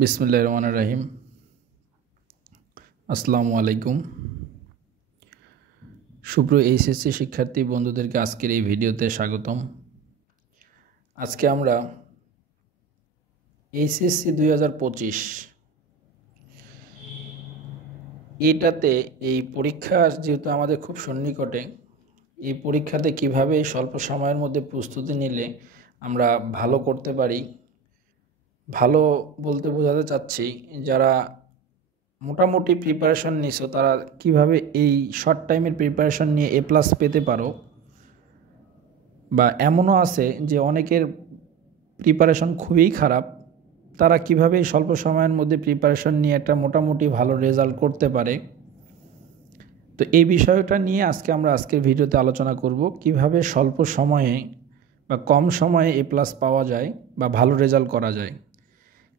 বিসমিল্লাহির রহমানির রহিম। আসসালামু আলাইকুম। সুপ্রিয় এইচএসসি শিক্ষার্থী বন্ধুদেরকে আজকের এই ভিডিওতে স্বাগতম। আজকে আমরা এইচএসসি 2025 এটাতে এই পরীক্ষা যেহেতু আমাদের খুব সন্নিকটে, এই পরীক্ষাতে কিভাবে এই স্বল্প সময়ের মধ্যে প্রস্তুতি নিলে আমরা ভালো করতে পারি। ভালো বলতে বোঝাতে চাচ্ছি, যারা মোটামুটি প্রিপারেশন নিছো তারা কিভাবে এই শর্ট টাইমের প্রিপারেশন নিয়ে এ প্লাস পেতে পারো, বা এমনও আছে যে অনেকের প্রিপারেশন খুবই খারাপ, তারা কিভাবে এই স্বল্প সময়ের মধ্যে প্রিপারেশন নিয়ে একটা মোটামুটি ভালো রেজাল্ট করতে পারে। তো এই বিষয়টা নিয়ে আমরা আজকের ভিডিওতে আলোচনা করব, কিভাবে স্বল্প সময়ে বা কম সময়ে এ প্লাস পাওয়া যায় বা ভালো রেজাল্ট করা যায়।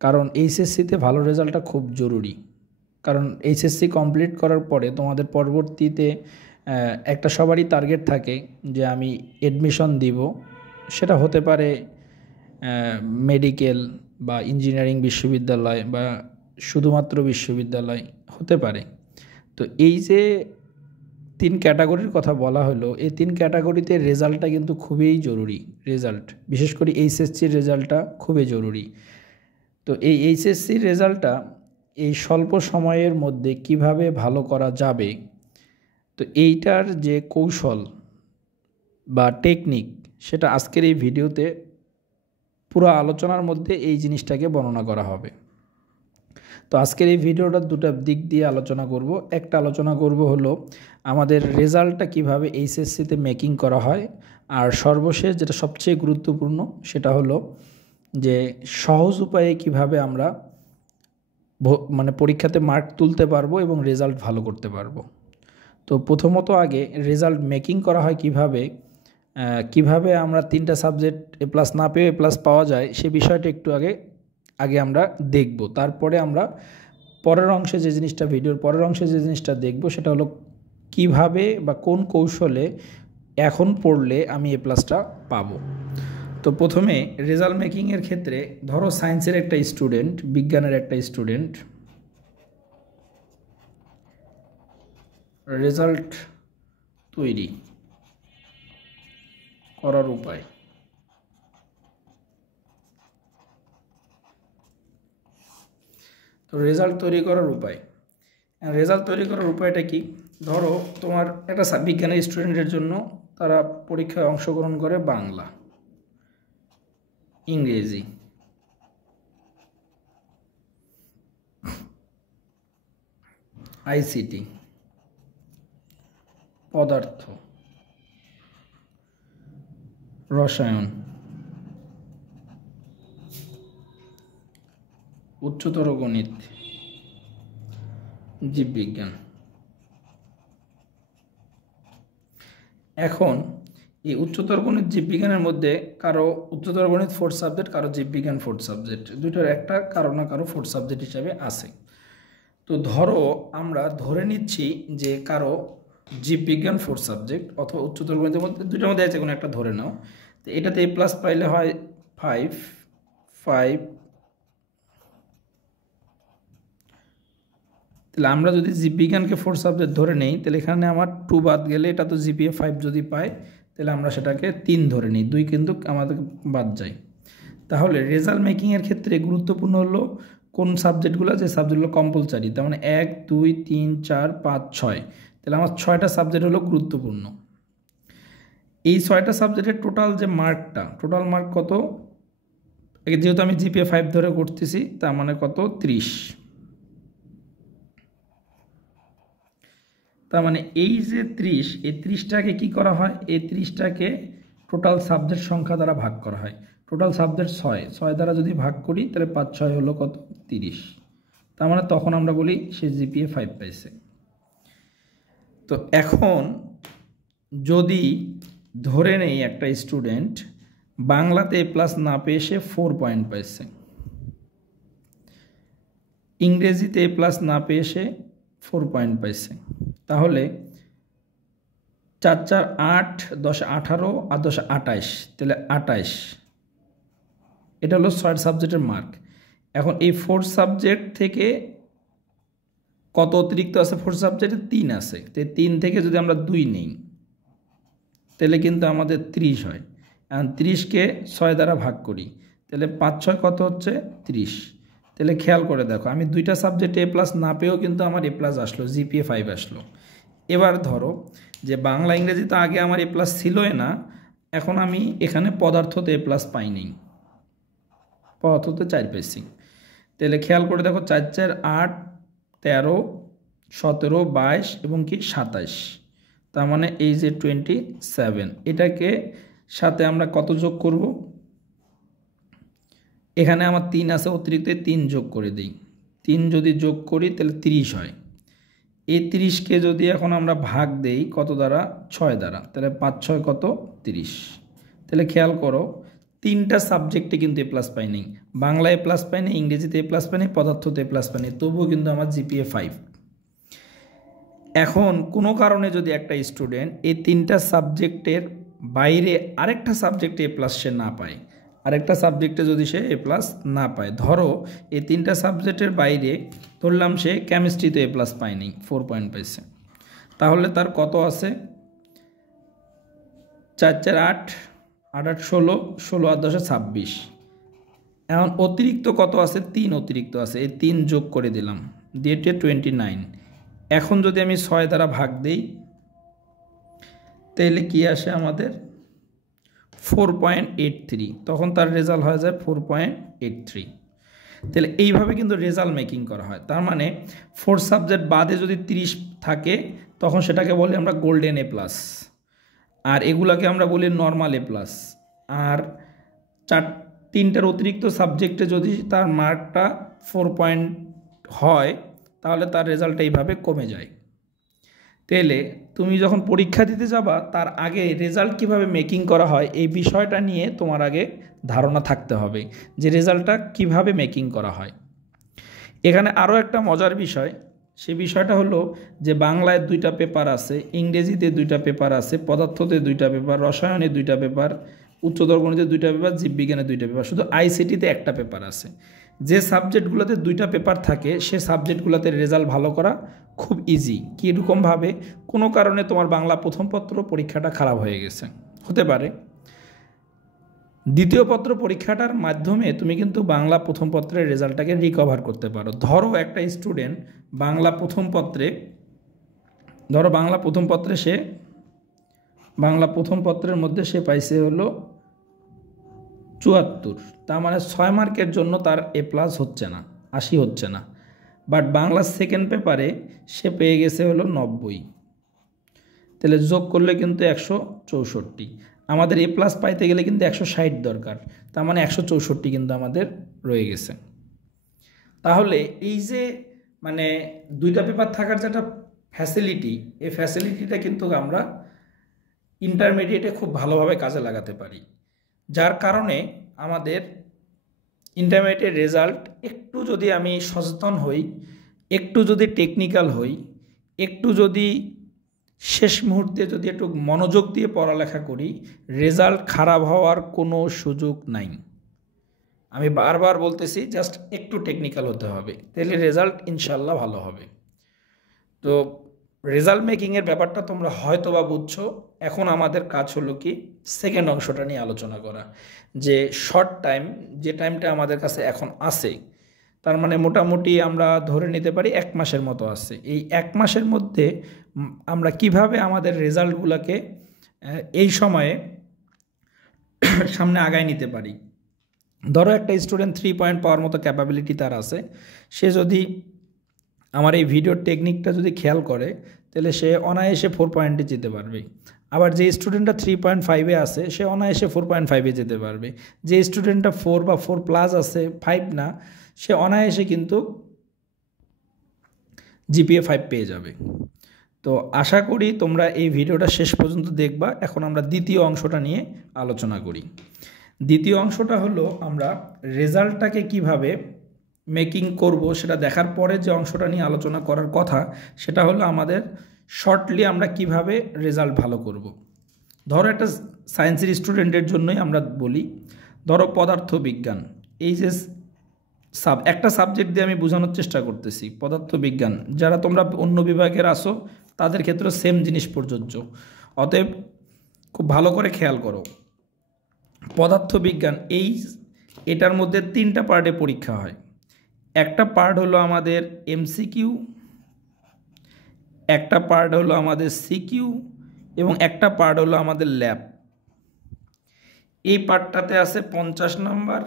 কারণ এইচএসসিতে ভালো রেজাল্টটা খুব জরুরি। কারণ এইচএসসি কমপ্লিট করার পরে তোমাদের পরবর্তীতে একটা সবারই টার্গেট থাকে যে আমি অ্যাডমিশন দিব, সেটা হতে পারে মেডিকেল বা ইঞ্জিনিয়ারিং বিশ্ববিদ্যালয় বা শুধুমাত্র বিশ্ববিদ্যালয় হতে পারে। তো এই যে তিন ক্যাটাগরির কথা বলা হলো, এই তিন ক্যাটাগরিতে রেজাল্টটা কিন্তু খুবই জরুরি। রেজাল্ট বিশেষ করে এইচএসসির রেজাল্টটা খুবই জরুরি। তো এই এইচএসসির রেজাল্টটা এই স্বল্প সময়ের মধ্যে কিভাবে ভালো করা যাবে, তো এইটার যে কৌশল বা টেকনিক, সেটা আজকের এই ভিডিওতে পুরো আলোচনার মধ্যে এই জিনিসটাকে বর্ণনা করা হবে। তো আজকের এই ভিডিওটা দুটো দিক দিয়ে আলোচনা করব। একটা আলোচনা করব হলো আমাদের রেজাল্টটা কিভাবে এইচএসসিতে মেকিং করা হয়, আর সর্বশেষ যেটা সবচেয়ে গুরুত্বপূর্ণ সেটা হলো যে সহজ উপায়ে কিভাবে আমরা পরীক্ষাতে মার্ক তুলতে পারবো এবং রেজাল্ট ভালো করতে পারবো। তো প্রথমত আগে রেজাল্ট মেকিং করা হয় কিভাবে আমরা তিনটা সাবজেক্ট এ প্লাস না পেয়ে এ প্লাস পাওয়া যায়, সে বিষয়টা একটু আগে আমরা দেখব। তারপরে আমরা ভিডিওর পরের অংশে যে জিনিসটা দেখব সেটা হলো কিভাবে বা কোন কৌশলে এখন পড়লে আমি এ প্লাসটা পাবো। তো প্রথমে রেজাল্ট মেকিংয়ের ক্ষেত্রে ধরো সায়েন্সের একটা স্টুডেন্ট, বিজ্ঞানের একটা স্টুডেন্ট, রেজাল্ট তৈরি করার উপায়। তো রেজাল্ট তৈরি করার উপায়টা কি? ধরো তোমার একটা বিজ্ঞানের স্টুডেন্টের জন্য তারা পরীক্ষায় অংশগ্রহণ করে বাংলা, ইংরেজি, আইসিটি, পদার্থ, রসায়ন, উচ্চতর গণিত, জীববিজ্ঞান। এখন এই উচ্চতর গণিত জীববিজ্ঞানের মধ্যে কারো উচ্চতর গণিত 4th সাবজেক্ট, কারো জীববিজ্ঞান 4th সাবজেক্ট, দুইটার একটা কারো না কারো 4th সাবজেক্ট হিসাবে আছে। তো ধরো আমরা ধরে নিচ্ছি যে কারো জীববিজ্ঞান 4th সাবজেক্ট অথবা উচ্চতর গণিতের মধ্যে দুইটার মধ্যে আছে কোনো একটা ধরে নাও। তো এটাতে এ প্লাস পাইলে হয় 5। তাহলে আমরা যদি জীববিজ্ঞানকে 4th সাবজেক্ট ধরে নেই, তাহলে এখানে আমার 2 বাদ গেলে এটা তো জিপিএ 5 যদি পাই, তাহলে আমরা সেটাকে 3 ধরে নিই, 2 কিন্তু আমাদের বাদ যায়। তাহলে রেজাল্ট মেকিংয়ের ক্ষেত্রে গুরুত্বপূর্ণ হলো কোন সাবজেক্টগুলো, যে সাবজেক্টগুলো কম্পালসারি, তার মানে 1 2 3 4 5 6, তাহলে আমার 6টা সাবজেক্ট হলো গুরুত্বপূর্ণ। এই 6টা সাবজেক্টের টোটাল মার্ক কত? যেহেতু আমি জিপিএ 5 ধরে করতেছি, তার মানে কত? 30। তার মানে এই যে 30, এই 30টাকে কী করা হয়? এই 30টাকে টোটাল সাবজেক্ট সংখ্যা দ্বারা ভাগ করা হয়। টোটাল সাবজেক্ট 6 দ্বারা যদি ভাগ করি, তাহলে 5 6 হলো কত? 30। তার মানে তখন আমরা বলি সে জিপিএ 5 পাইছে। তো এখন যদি ধরে নেই একটা স্টুডেন্ট বাংলাতে এ প্লাস না পেয়ে সে 4 পয়েন্ট পাইছে, ইংরেজিতে এ প্লাস না পেয়ে সে 4 পয়েন্ট পাইছে, তাহলে 4 4 8, 10 18 আর 10 28, তাহলে 28। এটা হলো 6 সাবজেক্টের মার্ক। এখন এই 4 সাবজেক্ট থেকে কত অতিরিক্ত আছে? 4 সাবজেক্টে 3 আছে, তো 3 থেকে যদি আমরা 2 নিই তাহলে কিন্তু আমাদের 30 হয়। এখন 30কে 6 দ্বারা ভাগ করি, তাহলে 5 6 কত হচ্ছে? 30। তাহলে খেয়াল করে দেখো, আমি 2টা সাবজেক্টে এ প্লাস না পেয়েও কিন্তু আমার এ প্লাস আসলো, জিপিএ 5 আসলো। এবার ধরো যে বাংলা ইংরেজি তো আগে আমার এ প্লাস ছিলই না, এখন আমি এখানে পদার্থতে এ প্লাস পাইনি, পদার্থতে 4 পেয়েছি। তাহলে খেয়াল করে দেখো, 4 4 8 13 17 22 এবং কি 27, তার মানে এই যে 27, এটাকে সাথে আমরা কত যোগ করব? এখানে আমার 3 আছে অতিরিক্ত, 3 যোগ করে দিই। 3 যদি যোগ করি তাহলে 30 হয়। এই 30কে যদি এখন আমরা ভাগ দেই কত দ্বারা? 6 দ্বারা, তাহলে 5 6 কত? 30। তাহলে খেয়াল করো, 3টা সাবজেক্টে কিন্তু এ প্লাস পাইনি, বাংলায় এ প্লাস পাইনি, ইংরেজিতে এ প্লাস পাইনি, পদার্থতে এ প্লাস পাইনি, তবুও কিন্তু আমার জিপিএ 5। এখন কোনো কারণে যদি একটা স্টুডেন্ট এই 3টা সাবজেক্টের বাইরে আরেকটা সাবজেক্টে এ প্লাস সে না পায়, আরেকটা সাবজেক্টে যদি সে এ প্লাস না পায়, ধরো এই 3টা সাবজেক্টের বাইরে ধরলাম সে কেমিস্ট্রিতে এ প্লাস পায়নি, 4 পয়েন্ট পাইছে, তাহলে তার কত আছে? 4 4 8 8 8 16, 16 আর 10 26। এখন অতিরিক্ত কত আছে? 3 অতিরিক্ত আছে, এই 3 যোগ করে দিলাম, দিয়ে 29। এখন যদি আমি 6 দ্বারা ভাগ দিই তাহলে কি আসে আমাদের? 4.83, তখন তার রেজাল্ট হয়ে যায় 4.83। তাহলে এইভাবে কিন্তু রেজাল্ট মেকিং করা হয়। তার মানে 4 সাবজেক্ট বাদে যদি 30 থাকে তখন সেটাকে বলি আমরা গোল্ডেন এ প্লাস, আর এগুলাকে আমরা বলি নর্মাল এ প্লাস। আর 3টার অতিরিক্ত সাবজেক্টে যদি তার মার্কটা 4 পয়েন্ট হয় তাহলে তার রেজাল্ট এইভাবে কমে যায়। তাহলে তুমি যখন পরীক্ষা দিতে যাবা তার আগে রেজাল্ট কিভাবে মেকিং করা হয় এই বিষয়টা নিয়ে তোমার আগে ধারণা থাকতে হবে যে রেজাল্টটা কিভাবে মেকিং করা হয়। এখানে আরও একটা মজার বিষয়, সে বিষয়টা হলো যে বাংলায় 2টা পেপার আছে, ইংরেজিতে 2টা পেপার আছে, পদার্থতে 2টা পেপার, রসায়নে 2টা পেপার, উচ্চতর গণিতে 2টা পেপার, জীববিজ্ঞানে 2টা পেপার, শুধু আইসিটিতে 1টা পেপার আছে। যে সাবজেক্টগুলোতে 2টা পেপার থাকে সে সাবজেক্টগুলোতে রেজাল্ট ভালো করা খুব ইজি। কীরকমভাবে? কোনো কারণে তোমার বাংলা প্রথম পত্র পরীক্ষাটা খারাপ হয়ে গেছে, হতে পারে, দ্বিতীয় পত্র পরীক্ষাটার মাধ্যমে তুমি কিন্তু বাংলা প্রথম পত্রের রেজাল্টটাকে রিকভার করতে পারো। ধরো একটা স্টুডেন্ট বাংলা প্রথম পত্রে, ধরো বাংলা প্রথম পত্রের মধ্যে সে পাইছে হলো 74, তার মানে 6 মার্কের জন্য তার এ প্লাস হচ্ছে না, 80 হচ্ছে না। বাট বাংলা সেকেন্ড পেপারে সে পেয়ে গেছে হলো 90, তাহলে যোগ করলে কিন্তু 164। আমাদের এ প্লাস পাইতে গেলে কিন্তু 160 দরকার, তার মানে 164 কিন্তু আমাদের রয়ে গেছে। তাহলে এই যে মানে 2টা পেপার থাকার যেটা ফ্যাসিলিটি, এই ফ্যাসিলিটিটা কিন্তু আমরা ইন্টারমিডিয়েটে খুব ভালোভাবে কাজে লাগাতে পারি, যার কারণে আমাদের ইন্টারমিডিয়েটের রেজাল্ট একটু যদি আমি সচেতন হই, একটু যদি টেকনিক্যাল হই, একটু যদি শেষ মুহূর্তে যদি একটু মনোযোগ দিয়ে পড়ালেখা করি, রেজাল্ট খারাপ হওয়ার কোনো সুযোগ নাই। আমি বারবার বলতেছি, জাস্ট একটু টেকনিক্যাল হতে হবে, তাহলে রেজাল্ট ইনশাল্লাহ ভালো হবে। তো রেজাল্ট মেকিংয়ের ব্যাপারটা তোমরা হয়তো বা বুঝছো। এখন আমাদের কাজ হলো কি সেকেন্ড অংশটা নিয়ে আলোচনা করা, যে শর্ট টাইম, যে টাইমটা আমাদের কাছে এখন আছে, তার মানে মোটামুটি আমরা ধরে নিতে পারি 1 মাসের মতো আছে। এই 1 মাসের মধ্যে আমরা কিভাবে আমাদের রেজাল্টগুলোকে এই সময়ে সামনে আগায় নিতে পারি। ধরো একটা স্টুডেন্ট 3 পয়েন্ট পাওয়ার মতো ক্যাপাবিলিটি তার আছে, সে যদি আমার এই ভিডিওর টেকনিকটা যদি খেয়াল করে তাহলে সে অনায়াসে 4 পয়েন্টে যেতে পারবে। আবার যে স্টুডেন্টটা 3.5-এ আছে সে অনায়াসে 4.5-এ যেতে পারবে। যে স্টুডেন্টটা 4 বা 4+ আছে, 5 না, সে অনায়াসে কিন্তু জিপিএ 5 পেয়ে যাবে। তো আশা করি তোমরা এই ভিডিওটা শেষ পর্যন্ত দেখবা। এখন আমরা দ্বিতীয় অংশটা নিয়ে আলোচনা করি। দ্বিতীয় অংশটা হলো আমরা রেজাল্টটাকে কিভাবে মেকিং করব সেটা দেখার পরে যে অংশটা নিয়ে আলোচনা করার কথা সেটা হলো আমাদের শর্টলি আমরা কিভাবে রেজাল্ট ভালো করব। ধরো একটা সায়েন্সের স্টুডেন্টের জন্যই আমরা বলি, ধরো পদার্থবিজ্ঞান, এই যে একটা সাবজেক্ট দিয়ে আমি বোঝানোর চেষ্টা করতেছি, পদার্থবিজ্ঞান। যারা তোমরা অন্য বিভাগের আসো তাদের ক্ষেত্রে সেম জিনিস প্রযোজ্য। অতএব খুব ভালো করে খেয়াল করো, পদার্থবিজ্ঞান এটার মধ্যে 3টা পার্টে পরীক্ষা হয়। একটা পার্ট হলো আমাদের এমসিকিউ, একটা পার্ট হলো আমাদের সিকিউ, এবং একটা পার্ট হলো আমাদের ল্যাব। এই পার্টটাতে আছে 50 নাম্বার,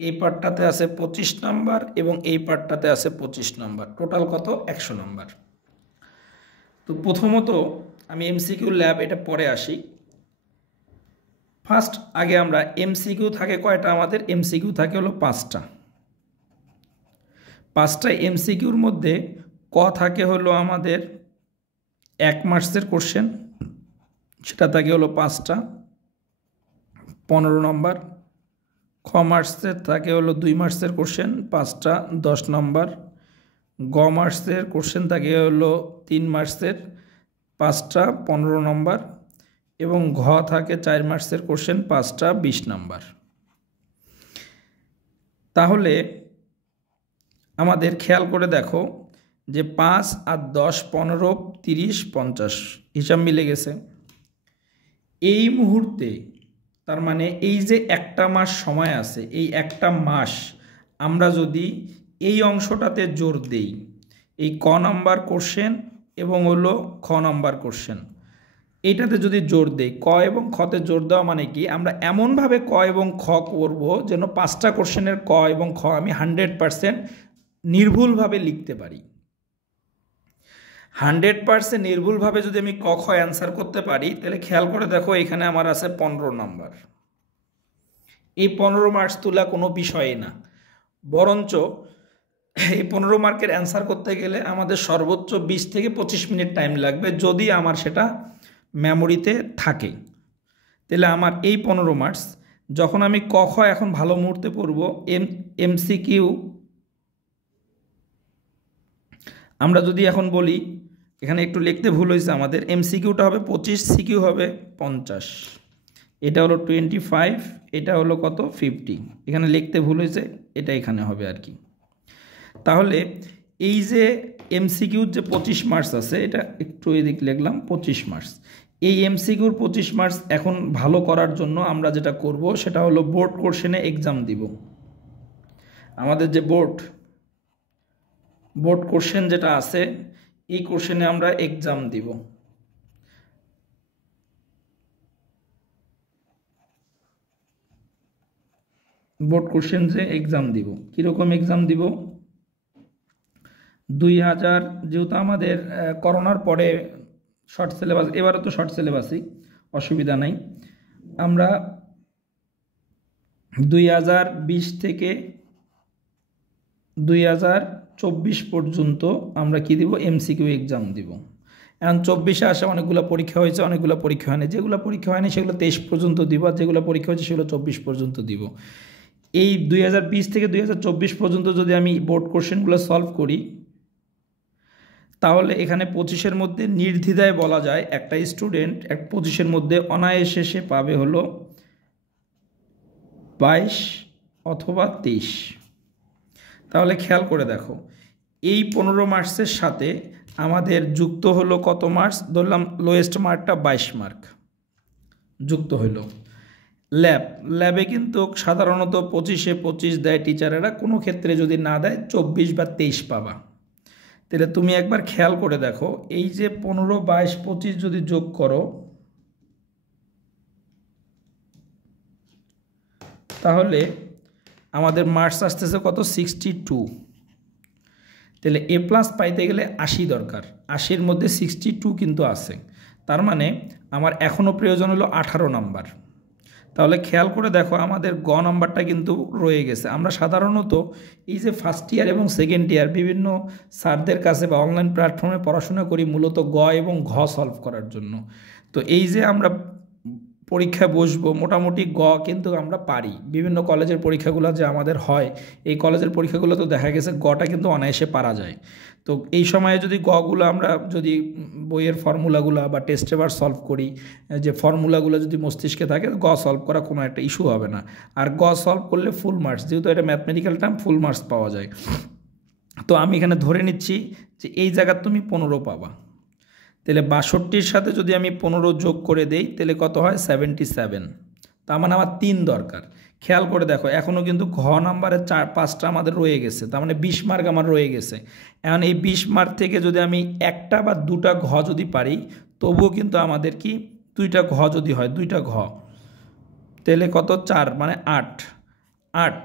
এই পার্টটাতে আছে 25 নাম্বার, এবং এই পার্টটাতে আছে 25 নাম্বার। টোটাল কত? 100 নাম্বার। তো প্রথমত আমি এমসিকিউ ল্যাব এটা পরে আসি। ফার্স্ট আগে আমরা এমসিকিউ থাকে কয়টা? আমাদের এমসিকিউ থাকে হলো 5টা। 5টা এমসিকিউর মধ্যে ক থাকে হলো আমাদের 1 মার্কসের কোশ্চেন, সেটা থাকে হলো 5টা, 15 নম্বর। খ মার্কসের থাকে হলো 2 মার্কসের কোশ্চেন, 5টা, 10 নম্বর। গ মার্কসের কোশ্চেন থাকে হলো 3 মার্কসের, 5টা, 15 নম্বর। এবং ঘ থাকে 4 মার্কসের কোশ্চেন, 5টা, 20 নম্বর। তাহলে আমাদের খেয়াল করে দেখো যে 5 আর 10, 15, 30, 50 হিসাব মিলে গেছে এই মুহূর্তে। তার মানে এই যে একটা মাস সময় আছে, এই একটা মাস আমরা যদি এই অংশটাতে জোর দেই, এই ক নাম্বার কোশ্চেন এবং হলো খ নাম্বার কোশ্চেন, এইটাতে যদি জোর দেই, ক এবং খতে জোর দেওয়া মানে কি, আমরা এমনভাবে ক এবং খ করব যেন 5টা কোশ্চেনের ক এবং খ আমি 100% নির্ভুলভাবে লিখতে পারি। 100% নির্ভুলভাবে যদি আমি ক খ অ্যান্সার করতে পারি, তাহলে খেয়াল করে দেখো এখানে আমার আছে 15 নাম্বার। এই 15 মার্কস তোলা কোনো বিষয়ই না, বরঞ্চ এই 15 মার্কের অ্যান্সার করতে গেলে আমাদের সর্বোচ্চ 20 থেকে 25 মিনিট টাইম লাগবে, যদি আমার সেটা মেমোরিতে থাকে। তাহলে আমার এই 15 মার্কস যখন আমি ক খ এখন ভালো মুহূর্তে পড়ব, এমসিকিউ আমরা যদি এখন বলি, এখানে একটু লিখতে ভুল হয়েছে আমাদের, এমসিকিউটা হবে 25, সিকিউ হবে 50, এটা হলো 25, এটা হলো কত 50, এখানে লিখতে ভুল হয়েছে, এটা এখানে হবে আর কি। তাহলে এই যে এমসিকিউর যে 25 মার্কস আছে, এটা একটু এদিক লিখলাম 25 মার্কস। এই এমসিকিউর 25 মার্কস এখন ভালো করার জন্য আমরা যেটা করব সেটা হলো বোর্ড কোশ্চেনে এক্সাম দিব। আমাদের যে বোর্ড কোশ্চেন যেটা আছে, এই কোশ্চেনে আমরা এক্সাম দিব। বোর্ড কোশ্চেন যে এক্সাম দিব, কীরকম এক্সাম দিব? 2000 যেহেতু আমাদের করোনার পরে শর্ট সিলেবাস, এবারও তো শর্ট সিলেবাসই, অসুবিধা নাই। আমরা 2020 থেকে 2024 পর্যন্ত আমরা কি দিব? এমসিকিউ এক্সাম দিব। এখন 24-এ আসে অনেকগুলো পরীক্ষা হয়েছে, অনেকগুলো পরীক্ষা হয়নি। যেগুলো পরীক্ষা হয়নি সেগুলো 23 পর্যন্ত দিব, আর যেগুলো পরীক্ষা হয়েছে সেগুলো 24 পর্যন্ত দিব। এই 2020 থেকে 2024 পর্যন্ত যদি আমি বোর্ড কোশ্চেনগুলো সলভ করি, তাহলে এখানে 25-এর মধ্যে নির্দ্বিধায় বলা যায় একটা স্টুডেন্ট 25-এর মধ্যে অনায়াসে সে পাবে হলো 22 অথবা 23। তাহলে খেয়াল করে দেখো, এই 15 মার্কসের সাথে আমাদের যুক্ত হলো কত মার্কস? ধরলাম লোয়েস্ট মার্কটা 22 মার্ক যুক্ত হলো। ল্যাবে কিন্তু সাধারণত 25-এ 25 দেয় টিচারেরা, কোনো ক্ষেত্রে যদি না দেয় 24 বা 23 পাবা। তাহলে তুমি একবার খেয়াল করে দেখো, এই যে 15, 22, 25 যদি যোগ করো, তাহলে আমাদের মার্কস আসতেছে কত? 62। তাহলে এ প্লাস পাইতে গেলে 80 দরকার, 80-এর মধ্যে 62 কিন্তু আছে। তার মানে আমার এখনও প্রয়োজন হলো 18 নাম্বার। তাহলে খেয়াল করে দেখো আমাদের গ নাম্বারটা কিন্তু রয়ে গেছে। আমরা সাধারণত এই যে ফার্স্ট ইয়ার এবং সেকেন্ড ইয়ার বিভিন্ন স্যারদের কাছে বা অনলাইন প্ল্যাটফর্মে পড়াশোনা করি মূলত গ এবং ঘ সলভ করার জন্য। তো এই যে আমরা পরীক্ষায় বসবো, মোটামুটি কিন্তু আমরা পারি। বিভিন্ন কলেজের পরীক্ষাগুলো যে আমাদের হয়, এই কলেজের পরীক্ষাগুলো তো দেখা গেছে গটা কিন্তু অনায়াসে পারা যায়। তো এই সময়ে যদি গগুলো আমরা যদি বইয়ের ফর্মুলাগুলো বা টেস্ট পেপার সলভ করি, যে ফর্মুলাগুলো যদি মস্তিষ্কে থাকে, সলভ করা কোনো একটা ইস্যু হবে না। আর সলভ করলে ফুল মার্কস, যেহেতু এটা ম্যাথমেটিক্যাল টার্ম, ফুল মার্কস পাওয়া যায়। তো আমি এখানে ধরে নিচ্ছি যে এই জায়গার তুমি 15 পাবা। তাহলে 62-র সাথে যদি আমি 15 যোগ করে দেই তাহলে কত হয়? 77। তার মানে আমার 3 দরকার। খেয়াল করে দেখো, এখনও কিন্তু ঘ নাম্বারের 4-5টা আমাদের রয়ে গেছে, তার মানে 20 মার্ক আমার রয়ে গেছে। এখন এই 20 মার্ক থেকে যদি আমি একটা বা দুটা ঘ যদি পারি, তবুও কিন্তু আমাদের কি 2টা ঘ যদি হয়, 2টা ঘ, তাহলে কত? 4 মানে 8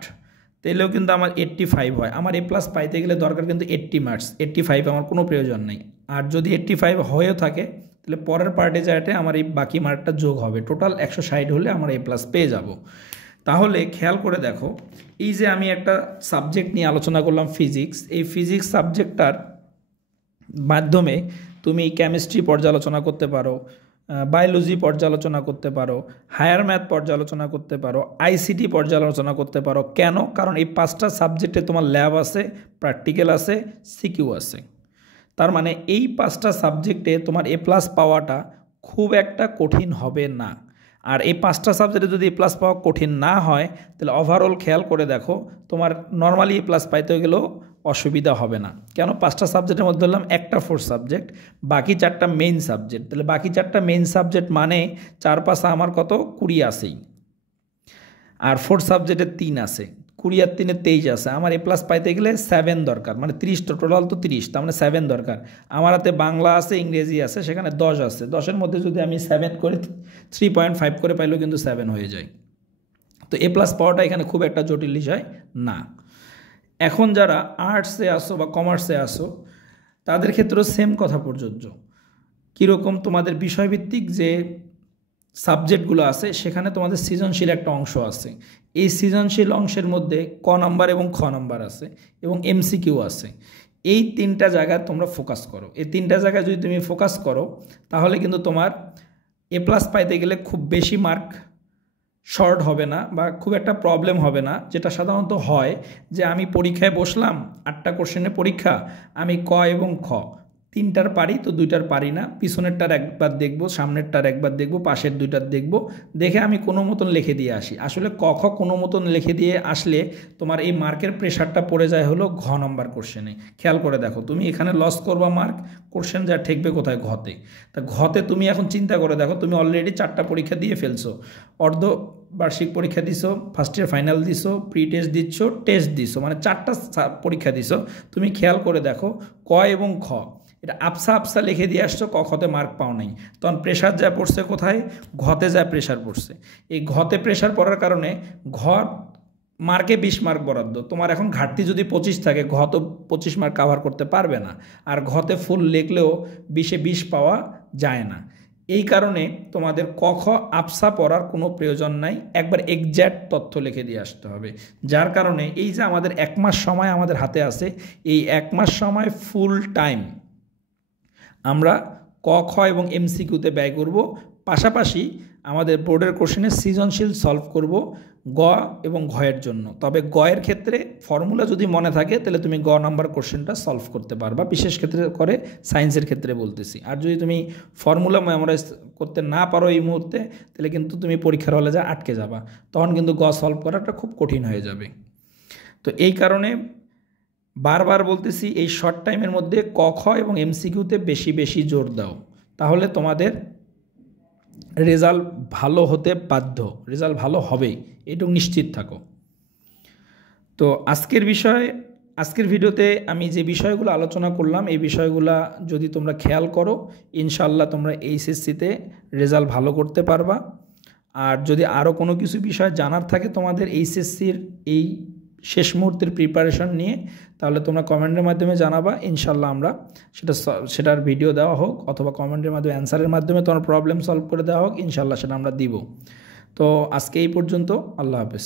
তাহলেও কিন্তু আমার 85 হয়। আমার A+ পাইতে গেলে দরকার কিন্তু 80 মার্কস। 85 আমার কোনো প্রয়োজন নেই। আর যদি 85 হয়েও থাকে তাহলে পরের পার্টে যাতে আমার এই বাকি মার্কটা যোগ হবে, টোটাল 160 হলে আমার A+ পেয়ে যাব। তাহলে খেয়াল করে দেখো, এই যে আমি একটা সাবজেক্ট নিয়ে আলোচনা করলাম ফিজিক্স, এই ফিজিক্স সাবজেক্টটার মাধ্যমে তুমি কেমিস্ট্রি পর্যালোচনা করতে পারো, বায়োলজি পর্যালোচনা করতে পারো, হায়ার ম্যাথ পর্যালোচনা করতে পারো, আইসিটি পর্যালোচনা করতে পারো। কেন? কারণ এই 5টা সাবজেক্টে তোমার ল্যাব আছে, প্র্যাকটিক্যাল আছে, সিকিউ আছে। তার মানে এই 5টা সাবজেক্টে তোমার A+ পাওয়াটা খুব একটা কঠিন হবে না। আর এই 5টা সাবজেক্টে যদি A+ পাওয়া কঠিন না হয়, তাহলে ওভারঅল খেয়াল করে দেখো, তোমার নর্মালি A+ পাইতে গেলেও অসুবিধা হবে না। কেন? 5টা সাবজেক্টের মধ্যে ধরলাম একটা 4 সাবজেক্ট, বাকি 4টা মেইন সাবজেক্ট। তাহলে বাকি 4টা মেইন সাবজেক্ট মানে 4-5 আমার কত? 20 আসেই। আর 4 সাবজেক্টের 3 আছে, 20 আর 3 23 আছে। আমার A+ পাইতে গেলে 7 দরকার, মানে 30, টোটাল তো 30, তার মানে 7 দরকার। আমার হাতে বাংলা আছে, ইংরেজি আছে, সেখানে 10 আছে। 10-এর মধ্যে যদি আমি 7 করে 3.5 করে পাইলেও কিন্তু 7 হয়ে যায়। তো A+ পাওয়াটা এখানে খুব একটা জটিল বিষয় না। এখন যারা আর্টসে আসো বা কমার্সে আসো, তাদের ক্ষেত্রেও সেম কথা প্রযোজ্য। কীরকম? তোমাদের বিষয়ভিত্তিক যে সাবজেক্টগুলো আছে সেখানে তোমাদের সৃজনশীল একটা অংশ আছে। এই সৃজনশীল অংশের মধ্যে ক নাম্বার এবং খ নাম্বার আছে এবং MCQ আছে। এই 3টা জায়গায় তোমরা ফোকাস করো। এই 3টা জায়গায় যদি তুমি ফোকাস করো, তাহলে কিন্তু তোমার A+ পাইতে গেলে খুব বেশি মার্ক শর্ট হবে না বা খুব একটা প্রবলেম হবে না। যেটা সাধারণত হয় যে আমি পরীক্ষায় বসলাম, 8টা কোশ্চেনের পরীক্ষা, আমি ক এবং খ 3টার পারি, তো 2টার পারি না। পিছনেরটার একবার দেখব, সামনেরটার একবার দেখব, পাশের 2টার দেখব, দেখে আমি কোনো মতন লিখে দিয়ে আসি। আসলে ক খ কোনো মতন লিখে দিয়ে আসলে তোমার এই মার্কের প্রেশারটা পড়ে যায় হলো ঘ নাম্বার কোশ্চেনে। খেয়াল করে দেখো, তুমি এখানে লস করবা মার্ক, কোশ্চেন যা ঠেকবে কোথায়? ঘতে। তা ঘতে তুমি এখন চিন্তা করে দেখো, তুমি অলরেডি 4টা পরীক্ষা দিয়ে ফেলছো। অর্ধ বার্ষিক পরীক্ষা দিছো, ফার্স্ট ইয়ার ফাইনাল দিছো, প্রি টেস্ট দিচ্ছ, টেস্ট দিছো, মানে 4টা পরীক্ষা দিছো। তুমি খেয়াল করে দেখো, ক এবং খ এটা আপসা লিখে দিয়ে আসছো, ক খতে মার্ক পাও নাই। তখন প্রেশার যা পড়ছে কোথায়? ঘতে যা প্রেশার পড়ছে। এই ঘতে প্রেশার পড়ার কারণে ঘ মার্কে 20 মার্ক বরাদ্দ। তোমার এখন ঘাটতি যদি 25 থাকে, ঘ তো 25 মার্ক কাভার করতে পারবে না। আর ঘতে ফুল লিখলেও 20-এ 20 পাওয়া যায় না। এই কারণে তোমাদের ক খ আপসা পড়ার কোনো প্রয়োজন নাই, একবার এক্স্যাক্ট তথ্য লিখে দিয়ে আসতে হবে। যার কারণে এই যে আমাদের 1 মাস সময় আমাদের হাতে আছে, এই 1 মাস সময় ফুল টাইম আমরা ক খ এবং MCQতে ব্যয় করব। পাশাপাশি আমাদের বোর্ডের কোশ্চেনের সৃজনশীল সলভ করব গ এবং ঘয়ের জন্য। তবে গয়ের ক্ষেত্রে ফর্মুলা যদি মনে থাকে তাহলে তুমি গ নাম্বার কোশ্চেনটা সলভ করতে পারবা, বিশেষ ক্ষেত্রে করে সায়েন্সের ক্ষেত্রে বলতেছি। আর যদি তুমি ফর্মুলা মেমোরাইজ করতে না পারো এই মুহূর্তে, তাহলে কিন্তু তুমি পরীক্ষার হলে যা আটকে যাবা, তখন কিন্তু গ সলভ করাটা খুব কঠিন হয়ে যাবে। তো এই কারণে বারবার বলতেছি, এই শর্ট টাইমের মধ্যে ক খ এবং MCQতে বেশি বেশি জোর দাও, তাহলে তোমাদের রেজাল্ট ভালো হতে বাধ্য, রেজাল্ট ভালো হবে, এটুকু নিশ্চিত থাকো। তো আজকের ভিডিওতে আমি যে বিষয়গুলো আলোচনা করলাম, এই বিষয়গুলো যদি তোমরা খেয়াল করো, ইনশাল্লাহ তোমরা HSCতে রেজাল্ট ভালো করতে পারবা। আর যদি আরও কোনো কিছু বিষয় জানার থাকে তোমাদের HSCর এই শেষ মুহূর্তের প্রিপারেশন নিয়ে, তাহলে তোমরা কমেন্টের মাধ্যমে জানাবা। ইনশাল্লাহ আমরা সেটার ভিডিও দেওয়া হোক, অথবা কমেন্টের মাধ্যমে অ্যান্সারের মাধ্যমে তোমার প্রবলেম সলভ করে দেওয়া হোক, ইনশাল্লাহ সেটা আমরা দিব। তো আজকে এই পর্যন্ত, আল্লাহ হাফেজ।